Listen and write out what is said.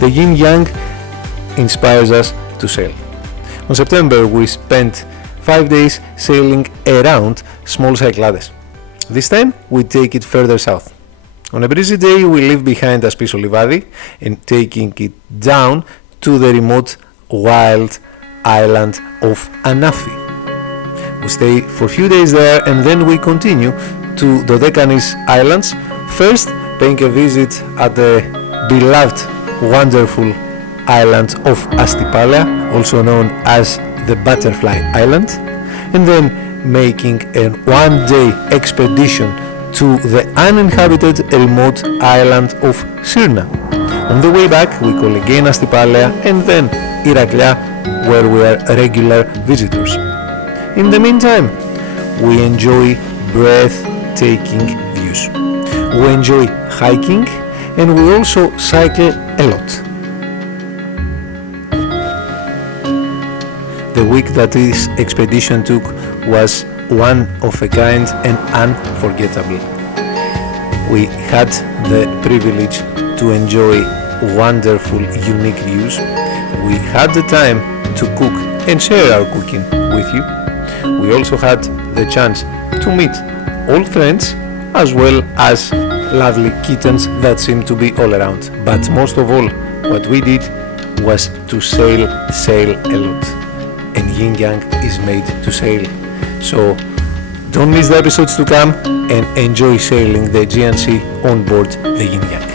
The yin yang inspires us to sail. On September we spent 5 days sailing around small Cyclades. This time we take it further south. On a breezy day we leave behind Aspiso Livadi and taking it down to the remote wild island of Anafi. We stay for a few days there and then we continue to Dodekanis Islands, first paying a visit at the beloved, wonderful island of Astypalea, also known as the Butterfly Island, and then making a one-day expedition to the uninhabited remote island of Syrna. On the way back we call again Astypalea and then Iraklia, where we are regular visitors. In the meantime, we enjoy breathtaking views. We enjoy hiking and we also cycle a lot. The week that this expedition took was one of a kind and unforgettable. We had the privilege to enjoy wonderful, unique views. We had the time to cook and share our cooking with you. We also had the chance to meet old friends as well as lovely kittens that seem to be all around. But most of all, what we did was to sail a lot. And yin yang is made to sail. So don't miss the episodes to come and enjoy sailing the Aegean Sea on board the yin yang.